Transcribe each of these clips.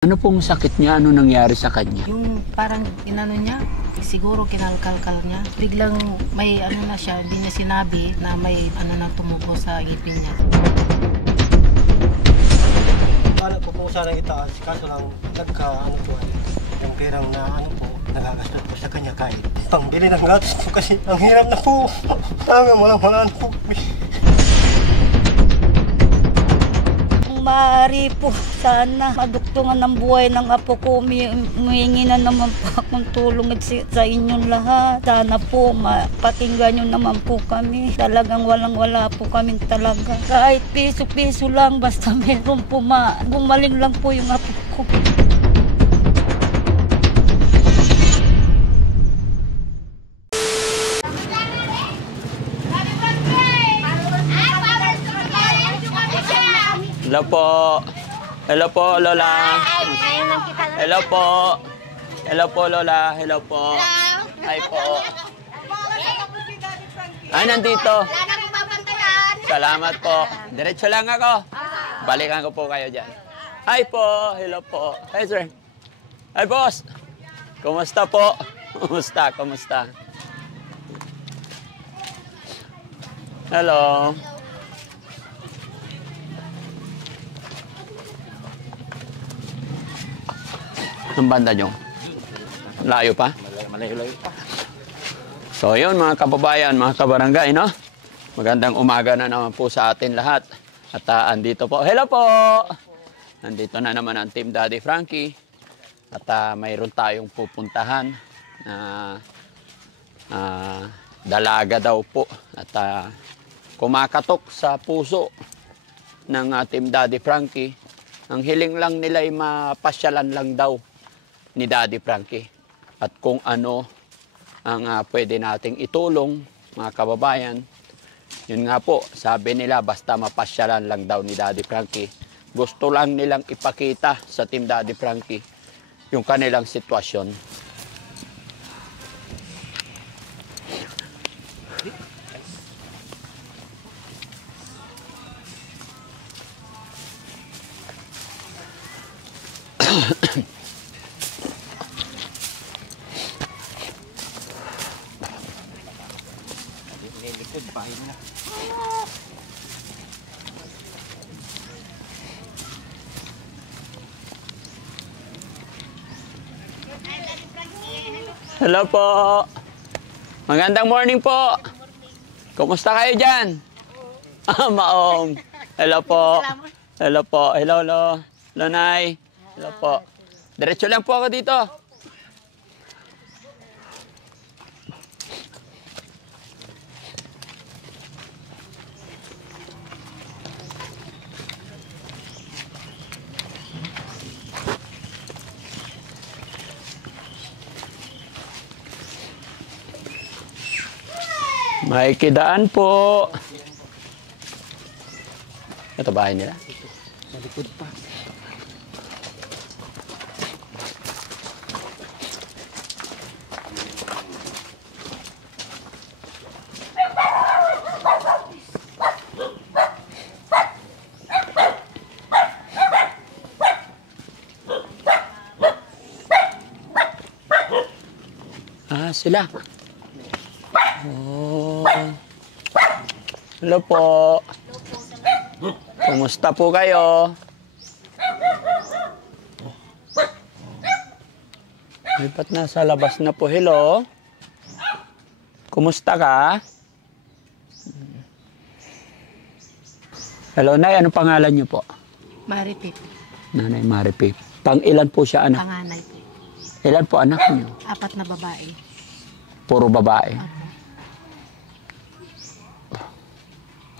Ano pong sakit niya? Ano nangyari sa kanya? Yung parang inano niya, siguro kinalkalkal niya. Biglang may ano na siya, hindi niya sinabi na may ano na tumubo sa ngipin niya. Ano ko po sana itaas, kaso lang ano po, yung perang na ano po, nagagastos po sa kanya kahit pangbili ng gatos po kasi ang hirap na po. Talagang walang po. Maaari po, sana maduktungan ng buhay ng apo ko. Humingi na naman po akong tulong sa inyong lahat. Sana po mapakinggan nyo naman po kami. Talagang walang-wala po kami talaga. Kahit piso-piso lang, basta meron po gumaling lang po yung apo ko. Hello po. Hello po, Lola. Hello po. Hello po, Lola. Hello po. Hi po. Ay, nandito. Salamat po. Diretso lang ako. Balikan ko po kayo dyan. Hi po. Hello po. Hi, sir. Hi, boss. Kumusta po? Kumusta? Kumusta? Hello. Ang banda nyo? Layo pa? Malayo pa. So yun mga kababayan, mga kabarangay, no? Magandang umaga na naman po sa atin lahat. At andito po. Hello po! Nandito na naman ang Team Daddy Frankie. At mayroon tayong pupuntahan na dalaga daw po. At kumakatok sa puso ng Team Daddy Frankie. Ang hiling lang nila ay mapasyalan lang daw ni Daddy Frankie. At kung ano ang pwede nating itulong, mga kababayan, yun nga po, sabi nila basta mapasyalan lang daw ni Daddy Frankie. Gusto lang nilang ipakita sa Team Daddy Frankie yung kanilang sitwasyon. Likod, bahay na. Hello po. Magandang morning po. Kumusta kayo dyan? Maong. Hello po. Hello po. Hello, hello. Hello, Nay. Hello po. Diretso lang po ako dito. May kidaan po. Ito bahay nila? Sa likod pa. Sila. Oh. Hello po. Kumusta po kayo? Lipat na sa labas na po. Hello. Kumusta ka? Hello, Nay. Anong pangalan niyo po? Maripip, Nanay Maripip. Pang ilan po siya anak? panganay po. Ilan po anak niyo? 4 na babae. Puro babae.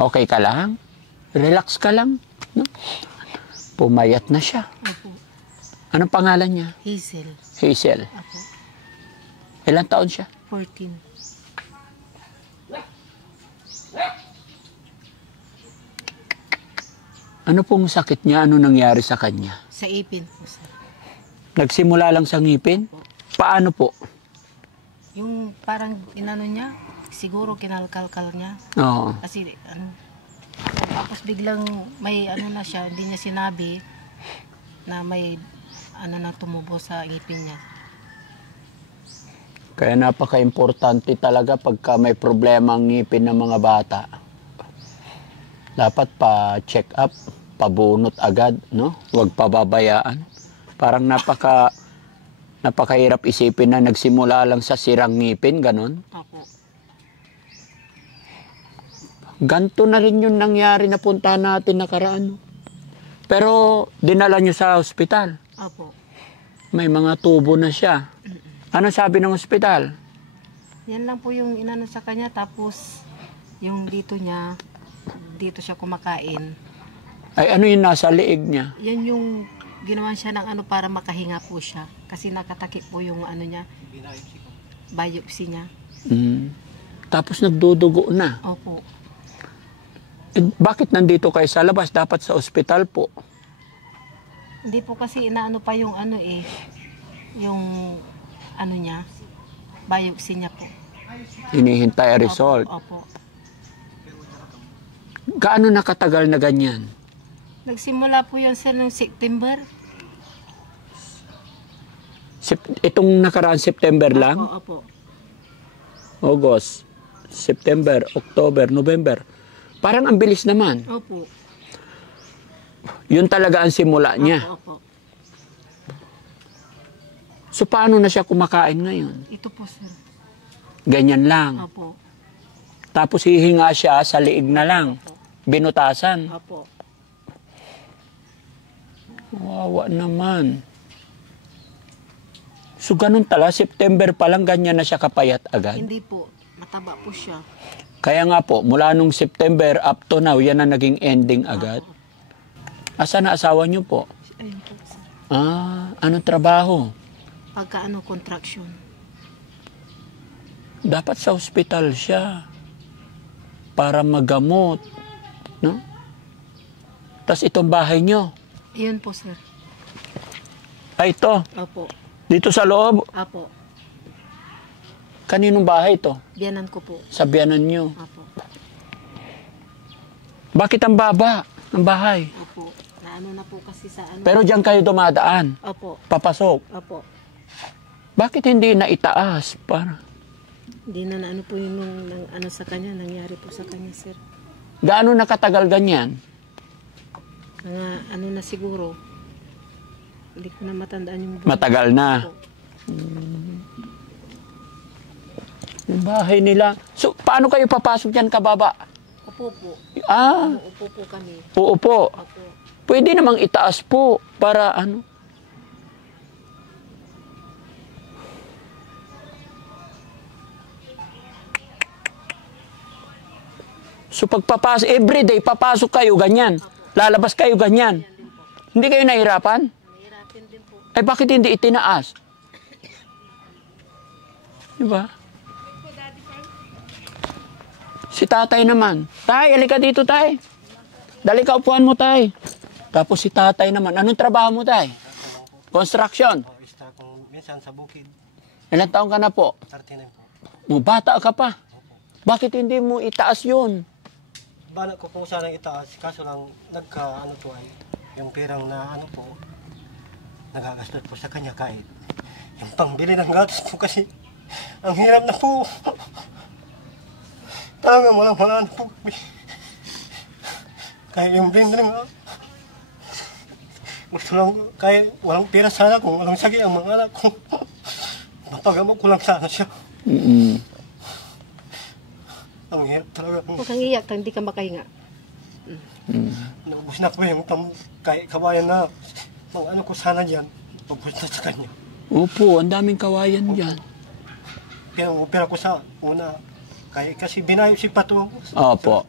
Okay ka lang? Relax ka lang? No? Pumayat na siya. Opo. Anong pangalan niya? Hazel. Hazel. Opo. Ilang taon siya? 14. Ano pong sakit niya? Ano nangyari sa kanya? Sa ipin po, sir. Nagsimula lang sa ngipin? Paano po? Yung parang inano niya, siguro kinalkalkal niya. Oo. Kasi ano, tapos biglang may ano na siya, hindi niya sinabi na may ano na tumubo sa ngipin niya. Kaya napaka-importante talaga pagka may problema ang ngipin ng mga bata. Dapat pa-check up, pabunot agad, no? Huwag pababayaan. Parang napakahirap isipin na nagsimula lang sa sirang ngipin, ganon. Opo. Ganto na rin yung nangyari na punta natin nakaraan. Pero dinala nyo sa ospital. Opo. May mga tubo na siya. Ano sabi ng ospital? Yan lang po yung inano sa kanya. Tapos yung dito niya, dito siya kumakain. Ay ano yung nasa liig niya? Yan yung ginawan siya ng ano para makahinga po siya. Kasi nakatakip po yung ano niya, biopsy niya. Tapos nagdudugo na. Opo. Bakit nandito kayo sa labas? Dapat sa ospital po. Hindi po kasi inaano pa yung ano yung ano niya, biopsy niya po. Hinihintay ang result. Opo. Gaano nakatagal na ganyan? Nagsimula po yun sa noong September. Itong nakaraan September lang? Opo. August, September, October, November. Parang ang bilis naman. Opo. Yun talaga ang simula niya. Opo. So paano na siya kumakain ngayon? Ito po, sir. Ganyan lang. Opo. Tapos hihinga siya sa liig na lang. Opo. Binutasan. Opo. Wawa naman. So ganun talaga, September pa lang ganyan na siya kapayat agad. Hindi po. Mataba po siya. Kaya nga po, mula nung September up to now, yan na naging ending agad. Asa na asawa niyo po? Ayun po, sir. Anong trabaho? Pagka contraction. Dapat sa ospital siya para magamot, no? Tapos itong bahay nyo. Ayun po, sir. Ay, ito. Opo. Dito sa loob. Opo. Kaninong bahay ito? Biyanan ko po. Sa biyanan nyo. Opo. Bakit ang baba ng bahay? Opo. Naano na po kasi sa ano. Pero diyan kayo dumadaan. Opo. Papasok. Opo. Bakit hindi na itaas? Para Hindi na ano po yung ano sa kanya, nangyari po sa kanya, sir. gaano nakatagal ganyan? Mga ano na siguro. Hindi ko na matandaan yung buwan. Matagal na. Opo. Yung bahay nila. So, paano kayo papasok dyan kababa? Opo po. Upo po kami. Uupo. Opo. Pwede namang itaas po para ano. So pagpapasok, everyday papasok kayo ganyan. Lalabas kayo ganyan. Hindi kayo nahirapan? Nahirapan din po. Ay bakit hindi itinaas? Diba? Si tatay naman. Tay, halika dito tay. Dali ka upuan mo tay. Tapos si tatay naman. Anong trabaho mo tay? Construction.Ista kung minsan sa bukid, Ilang taon ka na po? 39 po. Bata ka pa. Bakit hindi mo itaas yun? Bala ko po sana itaas, kaso lang ano to ay, yung pirang na ano po, nagagastos po sa kanya kahit yung pangbili ng gatos po kasi ang hirap na po. Talagang wala na po kami. Kaya yung blender nga, gusto lang, kaya walang pira sana kung walang sakit ang mga anak ko. Mapagamot ko lang sana siya. Ang hirap talaga. Huwag kang iyak, hindi ka makahinga. Naubos na po yung kawayan na ang ano ko sana dyan, ubos na sa kanya. Opo, ang daming kawayan dyan. Pinang-upira ko sa una, kasi binayopsi pa to. Opo.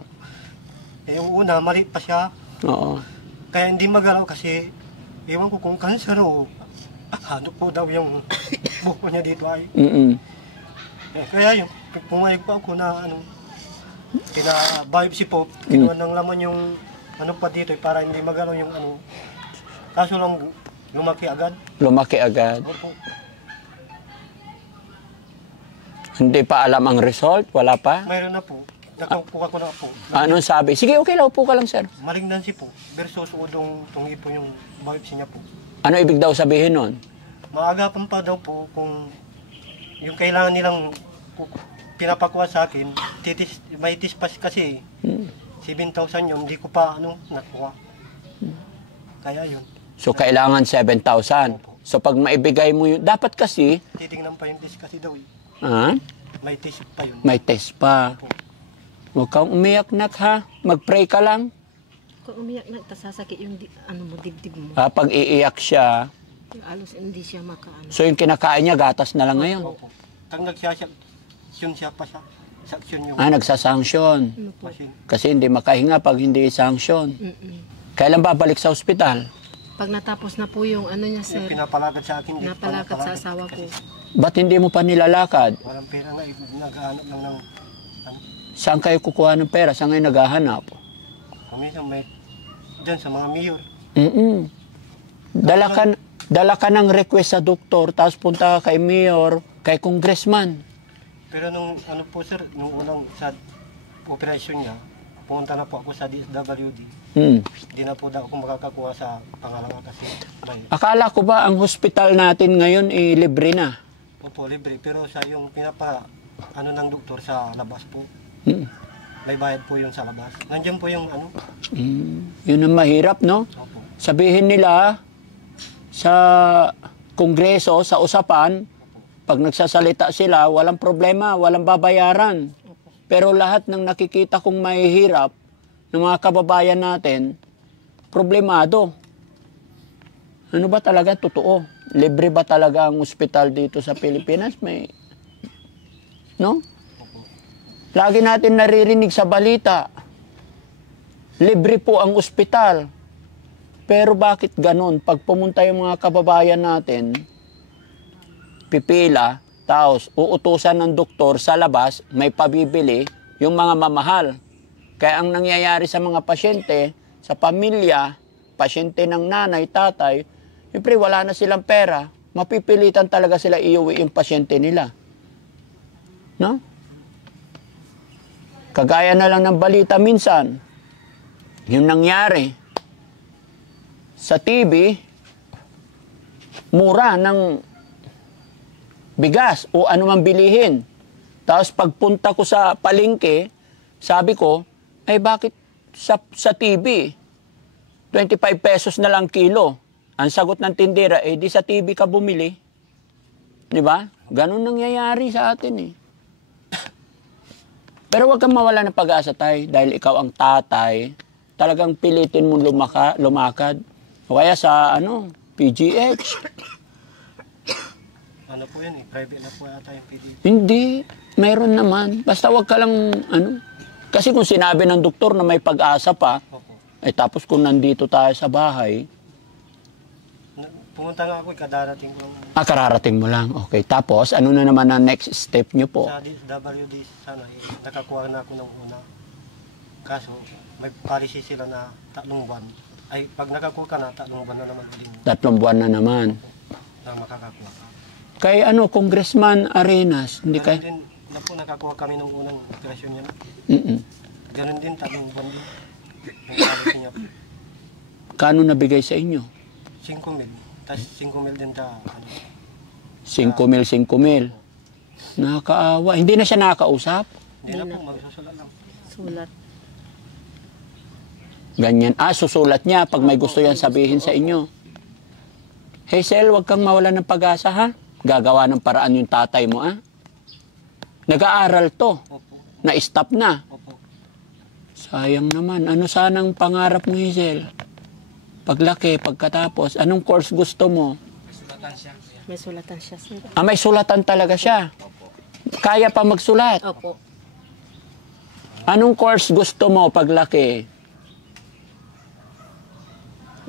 Eh, yung una, mali pa siya. Oo. Kaya hindi magalaw kasi, ewan ko kung cancer o ano po daw yung buko niya dito ay. Eh, kaya yung pumayag pa ako na ano, pina-biopsy po, kinuha ng laman yung ano pa dito para hindi magalaw yung ano. Kaso lang lumaki agad. Lumaki agad. Opo. Hindi pa alam ang result? Wala pa? Mayroon na po. Nakukuha ko na po. Anong sabi? Sige, okay lang. Upo ka lang, sir. Malignancy po versus udong tungi po yung biopsy niya po. Ano ibig daw sabihin nun? Maagapan pa daw po kung yung kailangan nilang pinapakuha sa akin, may tispas kasi 7,000 yun, hindi ko pa nakuha. Kaya yun. So, kailangan 7,000. So, pag maibigay mo yun, dapat kasi, Titingnan pa yung test kasi daw eh. ah, May test pa yun. may test pa. Huwag kang umiyak, nak, ha? Mag-pray ka lang. Kung umiyak na, tasasakit yung dibdib mo. Pag iiyak siya, Alos hindi siya makaano. so yung kinakain niya, gatas na lang ngayon. Opo. Kang nagsasyaksyon siya pa siya. Saksyon yung Nagsasanksyon. Ano po? machine. Kasi hindi makahinga pag hindi sanksyon. Kailan babalik sa ospital? Pag natapos na po yung ano niya, Yung sir, pinapalagad sa akin. napalakad sa asawa ko. Ba't hindi mo pa nilalakad? Walang pera nga, naghahanap lang ng Saan kayo kukuha ng pera? Saan kayo naghahanap? kumisang may dyan sa mga mayor. Dala ka ng request sa doktor, tapos punta ka kay mayor, kay congressman. Pero nung po sir, nung unang sa operasyon niya, pumunta na po ako sa DSWD. Hindi na po daw ako makakakuha sa pangalawa kasi may Akala ko ba ang hospital natin ngayon libre na? opo, libre. Pero sa yung ng doktor sa labas po, may bayad po yun sa labas. Nandiyan po yung Yun ang mahirap, no? opo. Sabihin nila sa kongreso, sa usapan, pag nagsasalita sila, walang problema, walang babayaran. Pero lahat ng nakikita kong mahihirap ng mga kababayan natin, problemado. Ano ba talaga totoo? Libre ba talaga ang ospital dito sa Pilipinas? No? Lagi natin naririnig sa balita, libre po ang ospital. Pero bakit ganon? Pag pumunta yung mga kababayan natin, pipila, tapos uutusan ng doktor sa labas, may pabibili yung mga mamahal. Kaya ang nangyayari sa mga pasyente, sa pamilya, pasyente ng nanay, tatay, siyempre wala na silang pera, mapipilitan talaga sila iuwi yung pasyente nila. No? Kagaya na lang ng balita minsan, yung nangyari sa TV, mura ng bigas o anumang bilihin. Tapos pagpunta ko sa palengke, sabi ko, ay bakit sa TV, 25 pesos na lang kilo. Ang sagot ng tindera, di sa TV ka bumili. Di ba? Ganun nangyayari sa atin eh. Pero huwag kang mawala ng pag-asa tayo dahil ikaw ang tatay, talagang pilitin mo lumakad. O kaya sa PGH. Ano po yun eh, private na po yata yung PD. Hindi, mayroon naman. Basta wag ka lang, Kasi kung sinabi ng doktor na may pag-asa pa, Opo. tapos kung nandito tayo sa bahay, Pumunta nga ako, kadarating ko lang kararating mo lang. Okay, tapos ano na naman ang next step nyo po? sa DSWD sana, nakakuha na ako ng una. Kaso, may policy sila na 3 buwan. Ay, pag nakakuha ka na, 3 buwan na naman din 3 buwan na naman. na makakakuha ka. Kay Congressman Arenas, hindi Ganun kay... din, na po nakakuha kami ng unang operasyon niya. Ganun din, 3 buwan din. Yung policy niya, Kano nabigay sa inyo? 5,000. Tapos 5,000 din 5,000. Nakakaawa. Hindi na siya nakakausap? Hindi na po, magsusulat lang. Sulat. Ganyan. Susulat niya pag may gusto yan sabihin sa inyo. Hazel, huwag kang mawala ng pag-asa, ha? Gagawa ng paraan yung tatay mo, ha? Nag-aaral to. Opo. Na-stop na. Opo. Sayang naman. Ano sanang pangarap mo, Hazel? Paglaki, pagkatapos, anong course gusto mo? May sulatan siya, sir. May sulatan talaga siya. Kaya pa magsulat. Opo. Anong course gusto mo paglaki?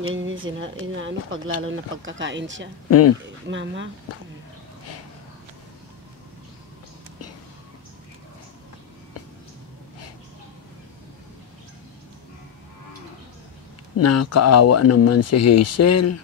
Yan yung pag lalo na pagkakain siya. Mama. Nakakaawa naman si Hazel.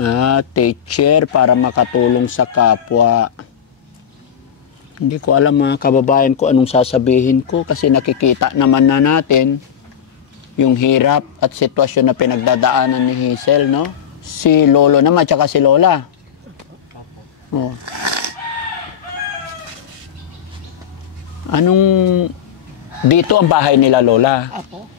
Teacher para makatulong sa kapwa. Hindi ko alam mga kababayan ko anong sasabihin ko kasi nakikita naman na natin yung hirap at sitwasyon na pinagdadaanan ni Hazel, no? Si Lolo naman, tsaka si Lola. Oh. Anong... Dito ang bahay nila, Lola? Apo.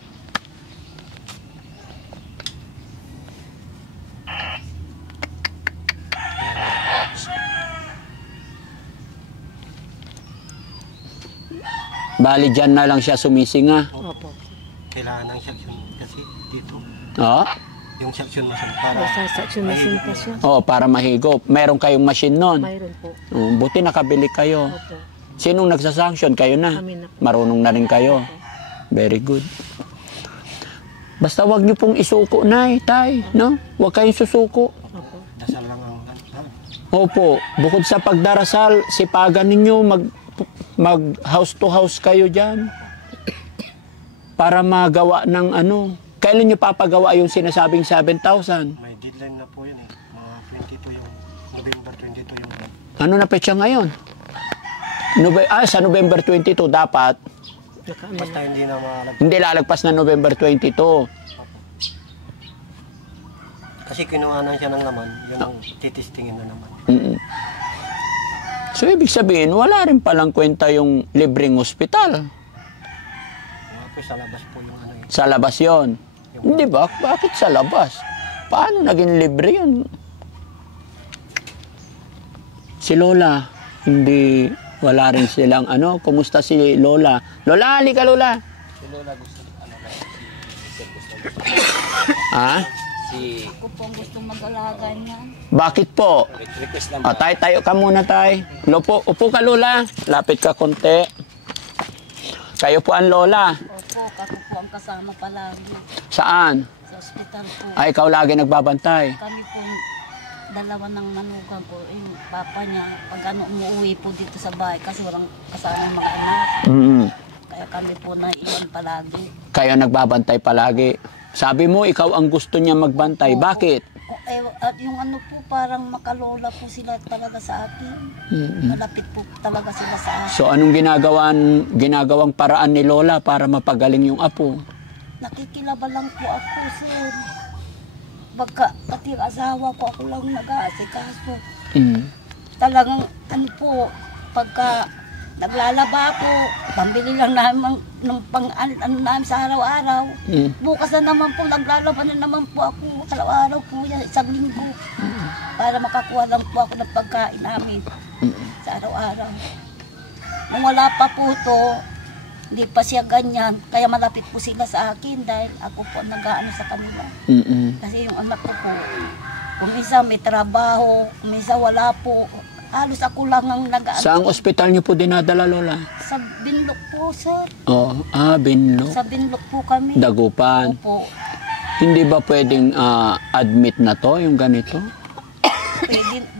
Bali, dyan na lang siya sumisinga. Opo. Kailangan ng section kasi dito. Oh? Yung section machine para Sa section machine po siya. Oh, para mahigop. Meron kayong machine nun. Mayroon po. Oh, buti nakabili kayo. Opo. Sinong nagsasanction? Kayo na? Kami na po. Marunong na rin kayo. Very good. Basta wag niyo pong isuko, Nay, Tay, no? Huwag kayong susuko. Opo. dasal lang ang Opo, bukod sa pagdarasal, sipagan ninyo mag house to house kayo diyan para magawa ng ano. Kailan niyo papagawa yung sinasabing 7,000? may deadline na po yun eh. Mga 22 yung November 22 yung Ano na petsa ngayon? Sa November 22 dapat. basta hindi na maalag. Hindi lalagpas na November 22. Kasi kinuhanan siya ng laman, yun ang titistingin na naman. Mm-mm. So, ibig sabihin, wala rin palang kwenta yung libreng ospital. Mga po sa labas po yung ano eh. Sa labas yon. Hindi ba? Bakit sa labas? Paano naging libre yun? Si Lola, hindi, wala rin silang ano. Kumusta si Lola? Lola, halika Lola. Si Lola gusto, ano lang, si gusto. Ha? Ako po ang gusto mag-alaga niya. Bakit po? Request lang Tayo ka muna, tay. Upo ka, Lola. Lapit ka konti. Kayo po ang Lola. Opo, ako po ang kasama palagi Saan? sa ospital po. Ay, ikaw lagi nagbabantay. Kami po, dalawa ng manugang ko, yung papa niya, pag umuwi po dito sa bahay kasi walang kasamang mga anak. Mm. Kaya kami po naiwan palagi. Kayo nagbabantay palagi. Sabi mo, ikaw ang gusto niya magbantay. Bakit? At yung ano po, parang makalola po sila talaga sa akin. Malapit po talaga sila sa akin. So, anong ginagawang paraan ni Lola para mapagaling yung apo? Nakikilaba lang po ako, sir. Pati ang asawa ko, ako lang nag-aasikaso. Mm. Talagang, ano po, pagka naglalaba ako, pambili lang namin ng ano namin sa araw-araw. Mm. Bukas na naman po, naglalaba na naman po ako, araw-araw po yan, isang linggo. Para makakuha lang po ako ng pagkain namin sa araw-araw. Nung wala pa po to, hindi pa siya ganyan, kaya malapit po sila sa akin dahil ako po nag-aano sa kanila. Mm-mm. Kasi yung anak ko po, kung minsan may trabaho, kung minsan wala po, halos ako lang ang nag-aano. Saang ospital niyo po dinadala, Lola? Sa Binlok po, sir. Oh, Binlo. Sa Binlok po kami. Dagupan. Opo. Hindi ba pwedeng admit na to, yung ganito?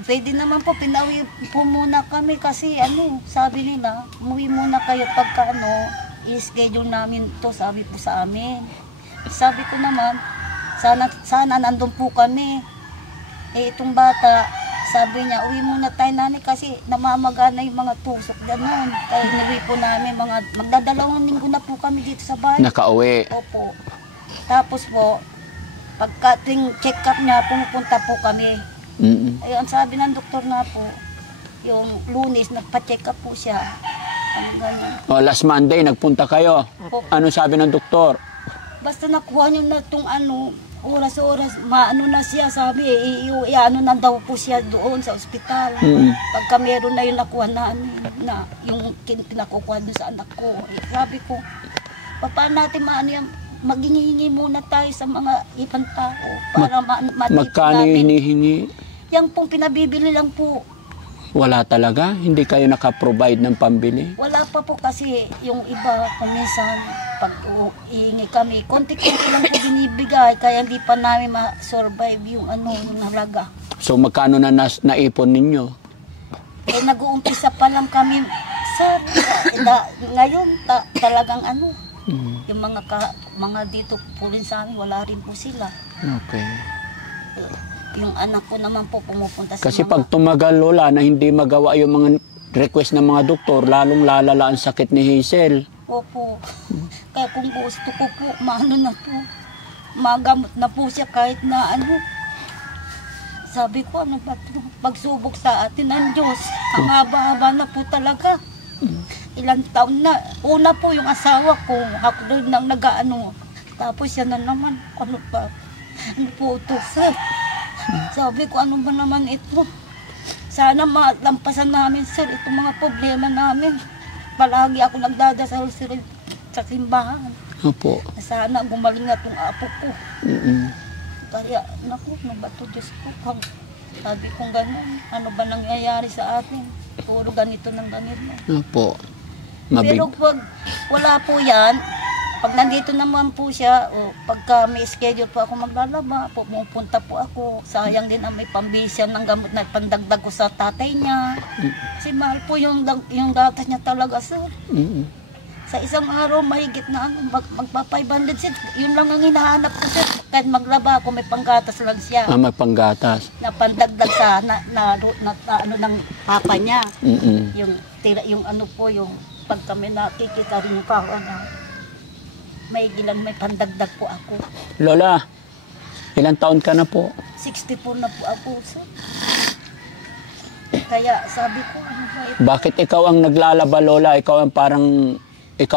Pwede naman po, pinauwi po muna kami kasi sabi nila, umuwi muna kayo pagka i-schedule namin to, sabi po sa amin. Sabi ko naman, sana nandun po kami. Itong bata, sabi niya, uwi muna tayo nanay kasi namamagana yung mga tusok gano'n. Kaya inuwi po namin, magdadalawang linggo na po kami dito sa bahay. Nakauwi. Opo. Tapos po, pagka tuwing check-up niya, pumupunta po kami. Mm-mm. Ayun, sabi ng doktor nga po, yung Lunes, nagpa-check up po siya. Ganyan. Last Monday, nagpunta kayo. Opo. Ano sabi ng doktor? Basta nakuha niyo na itong oras-oras, na siya, sabi, na daw po siya doon sa ospital. Pagka meron na yung nakuha na yung kinakukuha doon sa anak ko. Sabi ko, paano natin yan? Maghingi muna tayo sa mga ibang tao para matipid Magkano yung namin. hinihingi? Yan pong pinabibili lang po. Wala talaga? Hindi kayo nakaprovide ng pambili? Wala pa po kasi yung iba kung minsan pag iingi kami, konti-konti lang po binibigay kaya hindi pa namin ma-survive yung yung halaga. So magkano na naipon ninyo? Nag-uumpisa pa lang kami, sir, ngayon talagang yung mga dito po rin sa amin, wala rin po sila. Okay. Yung anak ko naman po pumupunta sa Kasi pag tumagal, Lola, na hindi magawa yung mga request ng mga doktor, lalong lalala ang sakit ni Hazel. Opo. Kaya kung gusto ko po, maano na to. Magamot na po siya kahit na ano. Sabi ko, ano ba to? Pagsubok sa atin ng Diyos. Ang haba-haba na po talaga. Ilang taon na. Una po yung asawa ko. Ako doon nang nag-ano. Tapos siya na naman. Ano pa? Ano po ito, sir? Sabi ko, ano ba naman ito? Sana malampasan namin, sir, itong mga problema namin. Palagi ako nagdadasal, sir, sa simbahan. Opo. Sana gumaling na itong apo ko. Mm-mm. Kaya, naku, ano ba ito, Diyos ko? Sabi ko gano'n, ano ba nangyayari sa atin? Puro ganito ng ganito. Opo. Pero pag wala po yan, pag nandito naman po siya, o pagka may schedule po ako maglalaba, pupunta po ako. Sayang din ang may pambisya ng gamot na pandagdag ko sa tatay niya. Kasi mahal po yung gatas niya talaga, sir. Mm-mm. Sa isang araw, mahigit na ano, magpa 500, sir. Yun lang ang hinahanap ko, sir. Kahit maglaba ako, may panggatas lang siya. May panggatas. Na pandagdag sa ano ng papa niya. Mm-mm. Yung tira, yung ano po, yung pag kami nakikita rin yung kawan na may gilang may pandagdag po ako. Lola, ilang taon ka na po? 60 po na po ako, sir. Kaya sabi ko, ano ba ito? Bakit ikaw ang naglalaba, Lola? Ikaw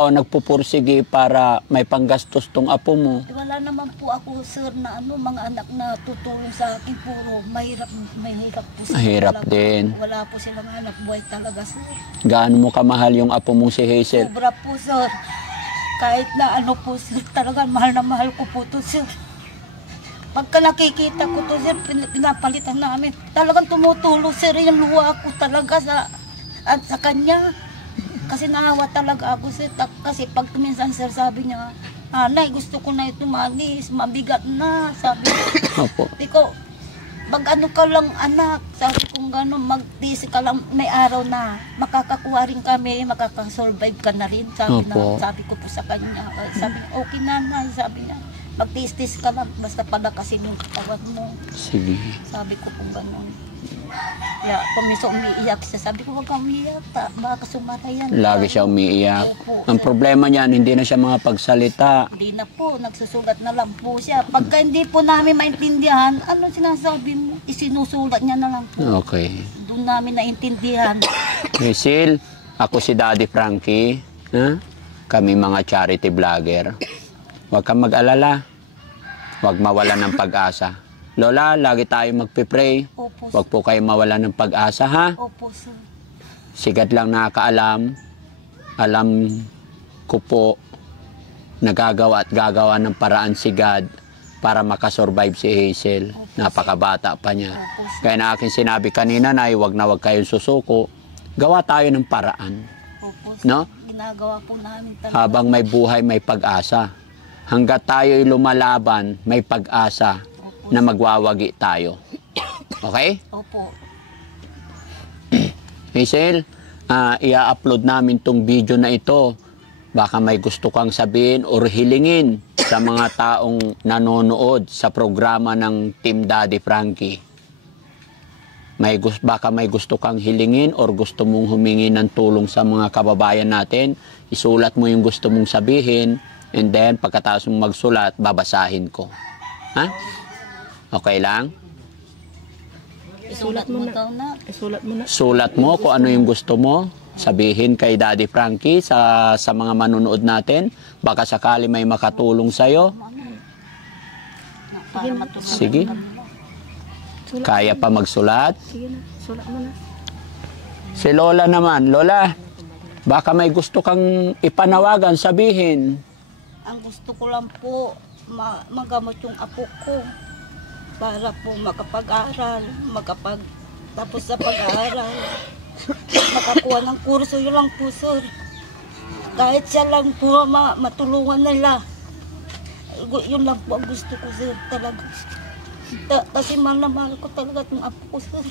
ang nagpupursige para may panggastos tong apo mo. Wala naman po ako, sir, na ano, mga anak na tutulong sa akin. Puro mahirap po sila. Mahirap din. Wala po silang anak buhay talaga, sir. Gaano mo kamahal yung apo mong si Hazel? Sobra po, sir. Kahit na ano po, sir, talaga mahal na mahal ko po to, sir. Pagka nakikita ko to, sir, pinapalitan namin. Talagang tumutulong, sir, yung luha ko talaga sa kanya. Kasi nahawa talaga ako, sir. Kasi pag minsan, sir, sabi niya, Nay, gusto ko na ito malis, mabigat na. Sabi ko, Opo. Tiko, mag-ano ka lang, anak. Sabi ko gano'n, mag-tisi ka lang, may araw na. Makakakuha rin kami, makakasurvive ka na rin. Opo. Sabi ko po sa kanya. Sabi niya, okay na, sabi niya. Mag-tis-tis ka lang, basta palakasin yung katawan mo. Sige. Sabi ko po gano'n. Kaya kumiso umiiyak siya. Sabi ko, huwag kang umiiyak. Baka sumara yan. Lagi siya umiiyak. Opo, Ang sir. problema niyan, hindi na siya makapagsalita. Hindi na po, nagsusulat na lang po siya. Pagka hindi po namin maintindihan, ano sinasabi mo? Isinusulat niya na lang po. Okay. Doon namin naintindihan. Hazel, ako si Daddy Frankie. Ha? Kami mga charity vlogger. Huwag kang mag-alala. Huwag mawala ng pag-asa. Lola, lagi tayo magpipray. Opo, Huwag po kayo mawala ng pag-asa, ha? Opo, sir. Sigat lang nakakaalam. Alam ko po, nagagawa at gagawa ng paraan si God para makasurvive si Hazel. Napakabata pa niya. Opo, sir. Kaya na akin sinabi kanina na huwag kayong susuko. Gawa tayo ng paraan. Opo, sir. No? Ginagawa po namin talaga. Habang may buhay, may pag-asa. Hanggat tayo'y lumalaban, may pag-asa na magwawagi tayo. Okay? Opo. Hazel, i-upload namin tong video na ito. Baka may gusto kang sabihin or hilingin sa mga taong nanonood sa programa ng Team Daddy Frankie. Baka may gusto kang hilingin or gusto mong humingi ng tulong sa mga kababayan natin. Isulat mo yung gusto mong sabihin and then pagkatapos mong magsulat, babasahin ko. Ha? Okay lang? Isulat mo daw na. Sulat mo kung ano yung gusto mo. Sabihin kay Daddy Frankie sa mga manonood natin. Baka sakali may makatulong sa'yo. Para matulungan Sige. kanila. Kaya pa magsulat? Sige na, sulat mo na. Si Lola naman. Lola, baka may gusto kang ipanawagan, sabihin. Ang gusto ko lang po, magamot yung apo ko. Para po makapag-aral, tapos sa pag-aaral, makakuha ng kurso, yun lang po, sir. Kahit siya lang po matulungan nila. Yun lang po ang gusto ko, sir, talaga. Kasi mahal na mahal ko talaga itong apo ko, sir.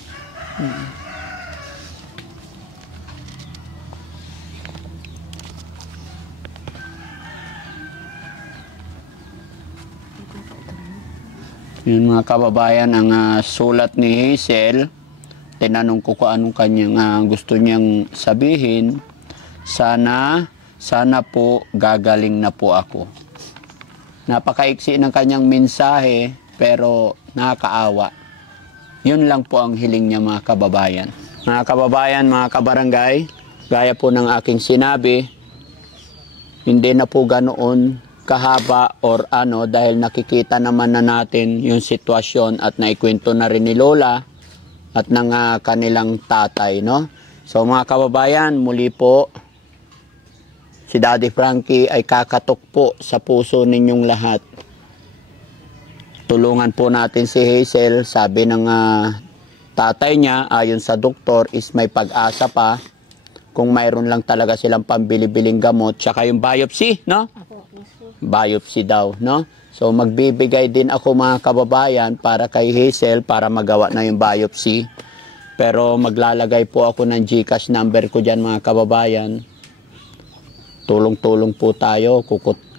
Yun mga kababayan, ang sulat ni Hazel. Tinanong ko kung anong kanyang gusto niyang sabihin. Sana po gagaling na po ako. Napakaiksi ng kanyang mensahe pero nakakaawa. Yun lang po ang hiling niya mga kababayan. Mga kababayan, mga kabarangay, gaya po ng aking sinabi, hindi na po ganoon kahaba or dahil nakikita naman na natin yung sitwasyon at naikwento na rin ni Lola at ng kanilang tatay, no? So mga kababayan, muli po, si Daddy Frankie ay kakatok po sa puso ninyong lahat. Tulungan po natin si Hazel. Sabi ng tatay niya, ayon sa doktor, is may pag-asa pa kung mayroon lang talaga silang pambili-biling gamot. Tsaka yung biopsy, no? Biopsy daw, no? So magbibigay din ako mga kababayan para kay Hazel para magawa na yung biopsy. Pero maglalagay po ako ng GCash number ko dyan mga kababayan. Tulong-tulong po tayo.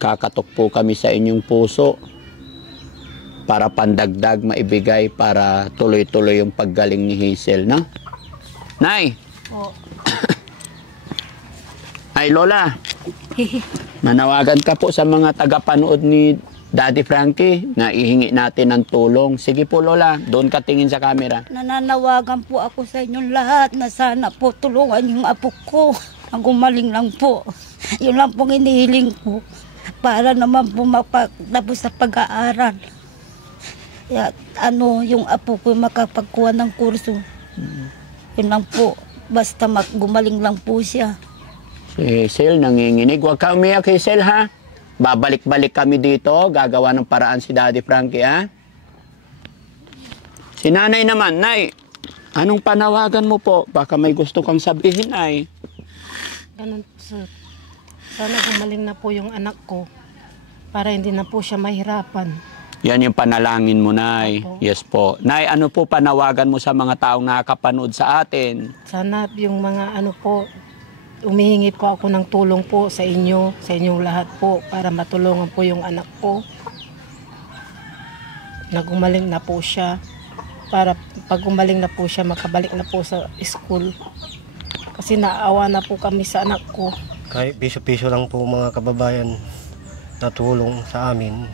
Kakatok po kami sa inyong puso para pandagdag maibigay para tuloy-tuloy yung paggaling ni Hazel, no? Nay! Po. Ay, Lola! Manawagan ka po sa mga tagapanood ni Daddy Frankie na ihingi natin ng tulong. Sige po, Lola, doon ka tingin sa camera. Nananawagan po ako sa inyong lahat na sana po tulungan yung apo ko. Ang gumaling lang po. Yun lang pong inihiling ko para naman po mapagtapos sa pag-aaral. Kaya, yung apo ko makapagkuha ng kurso. Yun lang po. Basta gumaling lang po siya. Si Hazel nanginginig. Huwag ka umiyak, Hazel, ha? Babalik-balik kami dito. Gagawa ng paraan si Daddy Frankie, ha? Si Nanay naman. Nay, anong panawagan mo po? Baka may gusto kang sabihin, ay. Ganun, sir. Sana gumaling na po yung anak ko para hindi na po siya mahirapan. Yan yung panalangin mo, Nay. Opo. Yes po. Nay, ano po panawagan mo sa mga taong nakakapanood sa atin? Sana yung mga umihingi po ako ng tulong po sa inyong lahat po para matulungan po yung anak ko. Nagumaling na po siya. Para pag gumaling na po siya, makabalik na po sa school. Kasi naawa na po kami sa anak ko. Kahit piso-piso lang po mga kababayan na tulong sa amin.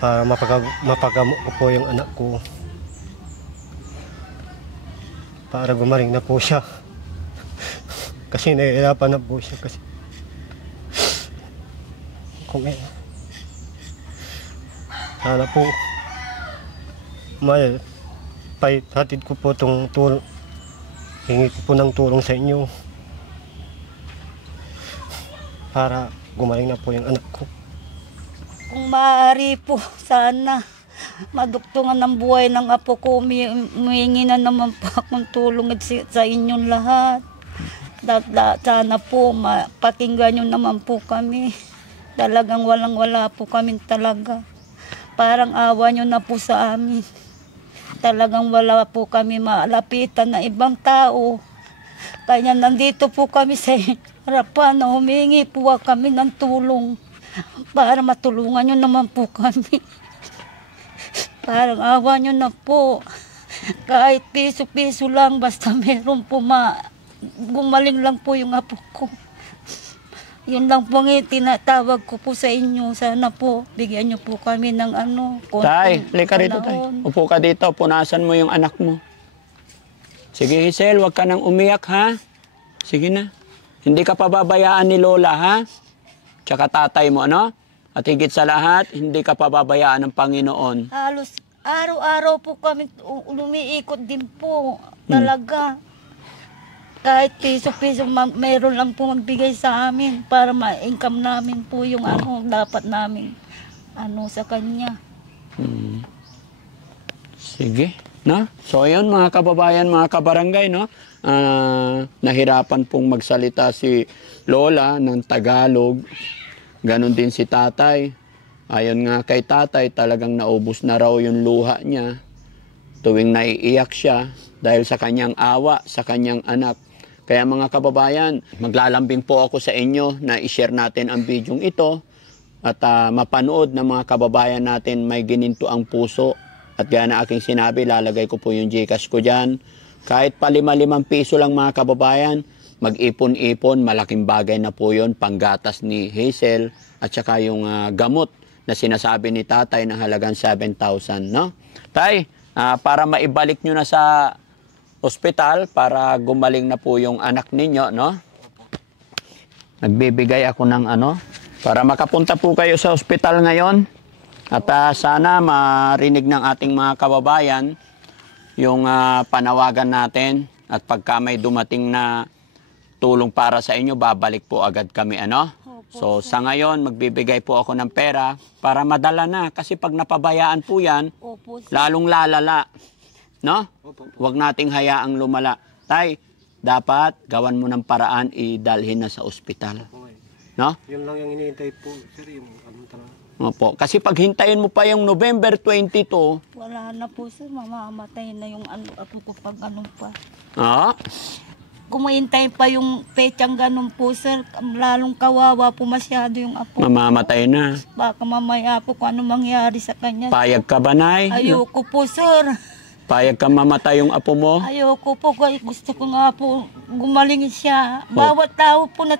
Para mapagamot ko po yung anak ko. Para gumaling na po siya. Kasi nahihirapan na po siya kasi sana po hatid ko po itong tulong, hingi ko po ng tulong sa inyo para gumaling na po yung anak ko. Kung maaari po, sana maduktungan ng buhay ng apo ko. Humingi na naman po akong tulong sa inyong lahat. Sana po mapakinggan nyo naman po kami. Talagang walang-wala po kami talaga. Parang awa nyo na po sa amin. Talagang wala po kami malapitan na ibang tao. Kaya nandito po kami sa harapan na humingi po kami ng tulong para matulungan nyo naman po kami. Parang awa nyo na po. Kahit piso-piso lang, basta meron po gumaling lang po yung apo ko. Yun lang po ang tinatawag ko po sa inyo. Sana po, bigyan nyo po kami ng Tay, halika rito, Tay. Upo ka dito, punasan mo yung anak mo. Sige, Hazel, huwag ka nang umiyak, ha? Sige na. Hindi ka pababayaan ni Lola, ha? Tsaka tatay mo, ano? At higit sa lahat, hindi ka pababayaan ng Panginoon. Halos araw-araw po kami lumiikot din po. Talaga. Kahit piso-piso, meron lang po magbigay sa amin para ma-income namin po yung dapat namin sa kanya. Sige, no? So ayun mga kababayan, mga kabarangay, no? Nahirapan pong magsalita si Lola ng Tagalog. Ganon din si tatay. Ayon nga kay tatay, talagang naubos na raw yung luha niya tuwing naiiyak siya dahil sa kanyang awa, sa kanyang anak. Kaya mga kababayan, maglalambing po ako sa inyo na i-share natin ang bidyong ito at mapanood ng mga kababayan natin may gininto ang puso. At gaya na aking sinabi, lalagay ko po yung GCash ko dyan. Kahit pa 5 piso lang mga kababayan, mag-ipon-ipon, malaking bagay na po yun, panggatas ni Hazel at saka yung gamot na sinasabi ni tatay ng halagang 7,000, no? Tay, para maibalik nyo na sa ospital, para gumaling na po yung anak ninyo, no? Nagbibigay ako ng para makapunta po kayo sa ospital ngayon. At sana marinig ng ating mga kababayan yung panawagan natin. At pagka may dumating na tulong para sa inyo, babalik po agad kami, So sa ngayon, magbibigay po ako ng pera para madala na. Kasi pag napabayaan po yan, Opo, sir. lalong lalala. No? Huwag nating hayaang lumala. Tay, dapat gawan mo ng paraan, idalhin na sa ospital. No? Yun lang yung iniintay po, sir, yung talaga. Opo. Kasi pag hintayin mo pa yung November 22, Wala na po, sir. Mamamatay na yung apo ko pag pa. Kumahintay pa yung petsang ganun po, sir. Lalong kawawa po masyado yung apo. mamamatay na. Baka mamaya po kung ano mangyari sa kanya. Payag ka ba, Nay? Ayoko po, sir. Payag ka mamatay yung apo mo? Ayoko po. Gusto ko nga po gumaling siya. Bawat tao po na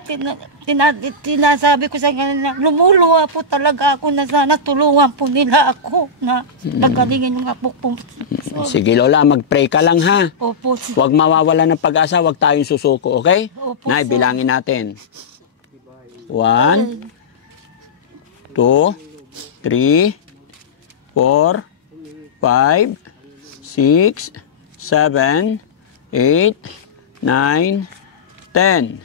tinasabi ko sa kanila, lumuluha po talaga ako na sana tulungan po nila ako na pagalingin yung apo po. Sige, Lola, mag-pray ka lang, ha? Opo, sir. Huwag mawawala ng pag-asa, huwag tayong susuko, okay? Opo, Nay, sir. bilangin natin. 1, 2, 3, 4, 5, 6, 7, 8, 9, 10,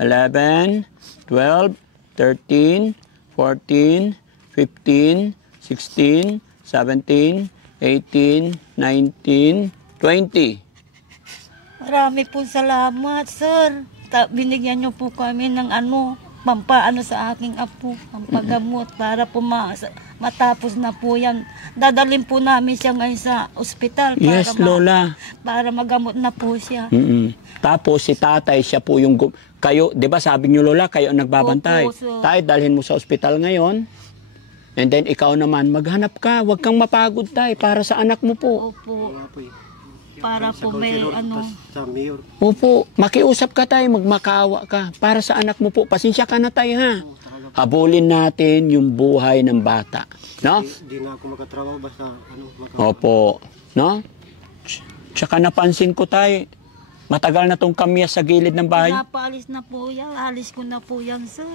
11, 12, 13, 14, 15, 16, 17, 18, 19, 20. Marami po salamat, sir. Binigyan niyo po kami ng pampaano sa aking apo, pampagamot para po matapos na po yan. Dadalhin po namin siya ngayon sa ospital para, Yes, Lola. para magamot na po siya. Tapos si tatay, siya po yung... Kayo, di ba sabi niyo, Lola, kayo ang nagbabantay. Opo, sir. Tay, dalhin mo sa ospital ngayon. And then ikaw naman, maghanap ka. Huwag kang mapagod, tay, para sa anak mo po. Opo, Wala po eh. para po may Sa mayor. Opo, makiusap ka, tay, magmakaawa ka. Para sa anak mo po. Pasensya ka na, tay, ha? Habulin natin yung buhay ng bata. No? Di na ako makatrabaho basta Opo. No? Tsaka napansin ko, tay, matagal na tong kamyas sa gilid ng bahay. Napaalis na po yan. Alis ko na po yan, sir.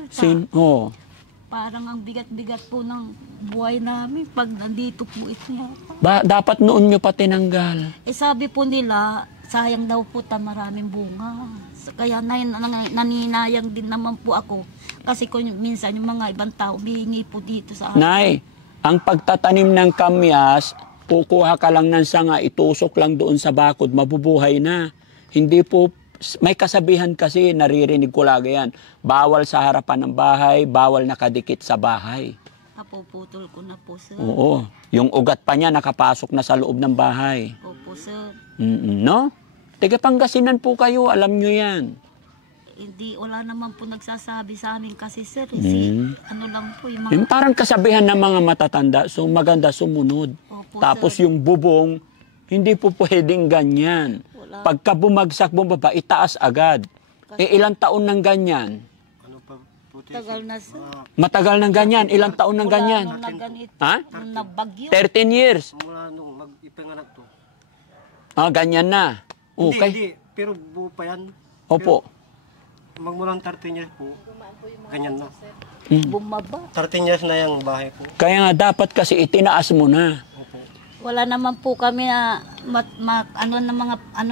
Parang ang bigat-bigat po ng buhay namin pag nandito po ito yata. Dapat noon nyo pa tinanggal. Sabi po nila, sayang daw po maraming bunga. Kaya naninayang din naman po ako. Kasi kung minsan yung mga ibang tao humihingi po dito sa akin. Nay, ang pagtatanim ng kamyas, kukuha ka lang ng sanga, itusok lang doon sa bakod, mabubuhay na. Hindi po, may kasabihan kasi, naririnig ko lagi yan. Bawal sa harapan ng bahay, bawal nakadikit sa bahay. Napuputol ko na po, sir. Oo. Yung ugat pa niya nakapasok na sa loob ng bahay. Opo, sir. No? Tiga Pangasinan po kayo, alam nyo yan. Hindi, wala naman po nagsasabi sa amin kasi, sir. Ano lang po, yung mga... Yung parang kasabihan ng mga matatanda, so maganda sumunod. Opo, Tapos sir. yung bubong, hindi po pwedeng ganyan. Wala. Pagka bumagsak bumaba, itaas agad. Ilang taon ng ganyan? Tagal na, sir. Matagal ng ganyan. Ilang taon ng ganyan? Nung nagganito, Ha? nung nagbagyo. 13 years. Mula nung mag-ipanganak to. Ganyan na. Okay. Hindi. Pero buo pa yan. Opo. Magmulang 13 years po. Ganyan na. Bumaba. 13 years na yung bahay ko. Kaya nga dapat kasi itinaas mo na. Wala naman po kami na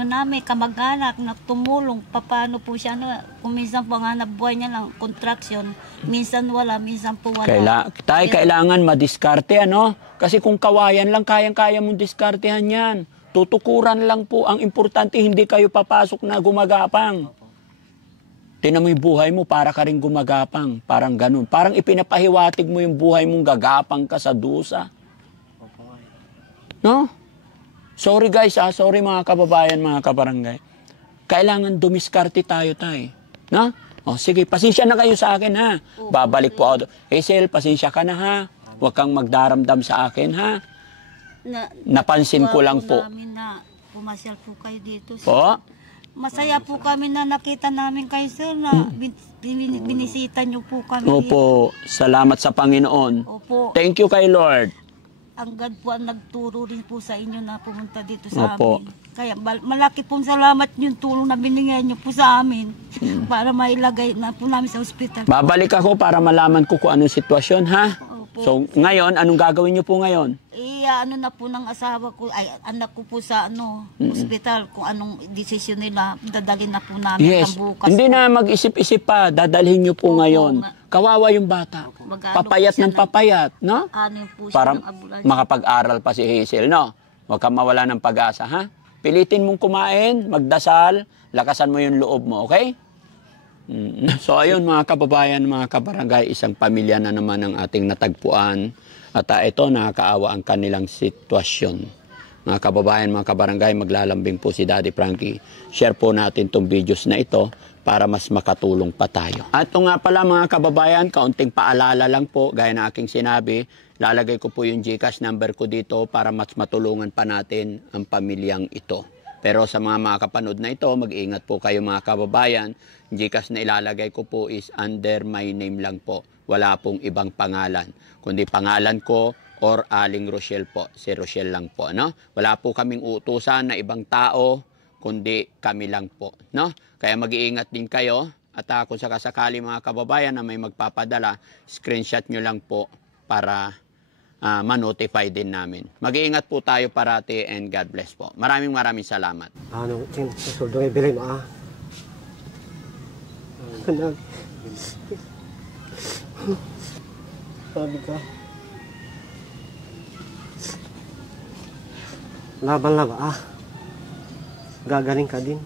namin kamag-anak na tumulong. Paano po siya kung minsan po ang hanap buhay niya lang contraction, minsan wala, minsan po wala. Kailangan madiskarte, ano? Kasi kung kawayan lang, kayang-kaya mong diskartehan yan. Tutukuran lang po. Ang importante, hindi kayo papasok na gumagapang. Tinan mo yung buhay mo, para ka rin gumagapang. Parang ganun. Parang ipinapahiwatig mo yung buhay mong gagapang ka sa dusa. No? Sorry guys, sorry mga kababayan, mga kabarangay. Kailangan dumiskarte tayo, tay. No? O sige, pasensya na kayo sa akin ha. Opo, Babalik po ako. Hazel, pasensya ka na ha. Huwag kang magdaramdam sa akin ha. Napansin ko lang po. Namin na pumasyal po kayo dito. Sir. Po? Masaya po kami na nakita namin kayo, sir, na binisita niyo po kami. Opo, salamat sa Panginoon. Opo. Thank you kay Lord. Ang God po ang nagturo rin po sa inyo na pumunta dito sa Opo. amin. Kaya malaki pong salamat yung tulong na binigay niyo po sa amin para mailagay na po namin sa ospital. Babalik ako para malaman ko kung anong sitwasyon ha. Opo. So ngayon, anong gagawin niyo po ngayon? Ano na po ng asawa ko, ay anak ko po sa ospital, kung anong desisyon nila, dadalhin na po namin Yes. bukas. Hindi na mag-isip-isip pa, dadalhin niyo po Opo, ngayon. nga. Kawawa yung bata. Mag-ano Papayat po siya ng papayat, no? Ano po siya Para ng ambulansya. makapag-aral pa si Hazel, no? Huwag kang mawala ng pag-asa, ha? Pilitin mong kumain, magdasal, lakasan mo yung loob mo, okay? So ayun mga kababayan, mga kabarangay, isang pamilya na naman ang ating natagpuan. At ito, nakakaawa ang kanilang sitwasyon. Mga kababayan, mga kabarangay, maglalambing po si Daddy Frankie. Share po natin itong videos na ito para mas makatulong pa tayo. At ito nga pala mga kababayan, kaunting paalala lang po, gaya na aking sinabi, lalagay ko po yung GCash number ko dito para mas matulungan pa natin ang pamilyang ito. Pero sa mga makakapanood na ito, mag-ingat po kayo mga kababayan. GCash na ilalagay ko po is under my name lang po. Wala pong ibang pangalan. Kundi pangalan ko or Aling Rochelle po. Si Rochelle lang po, no? Wala po kaming utusan na ibang tao, kundi kami lang po, no? Kaya mag-iingat din kayo. At kung sakasakali mga kababayan na may magpapadala, screenshot nyo lang po para ma-notify din namin. Mag-iingat po tayo parati and God bless po. Maraming salamat. Ano, susuldo ay bilhin mo Anak. Sabi ka. Laban lang Gagaling ka din.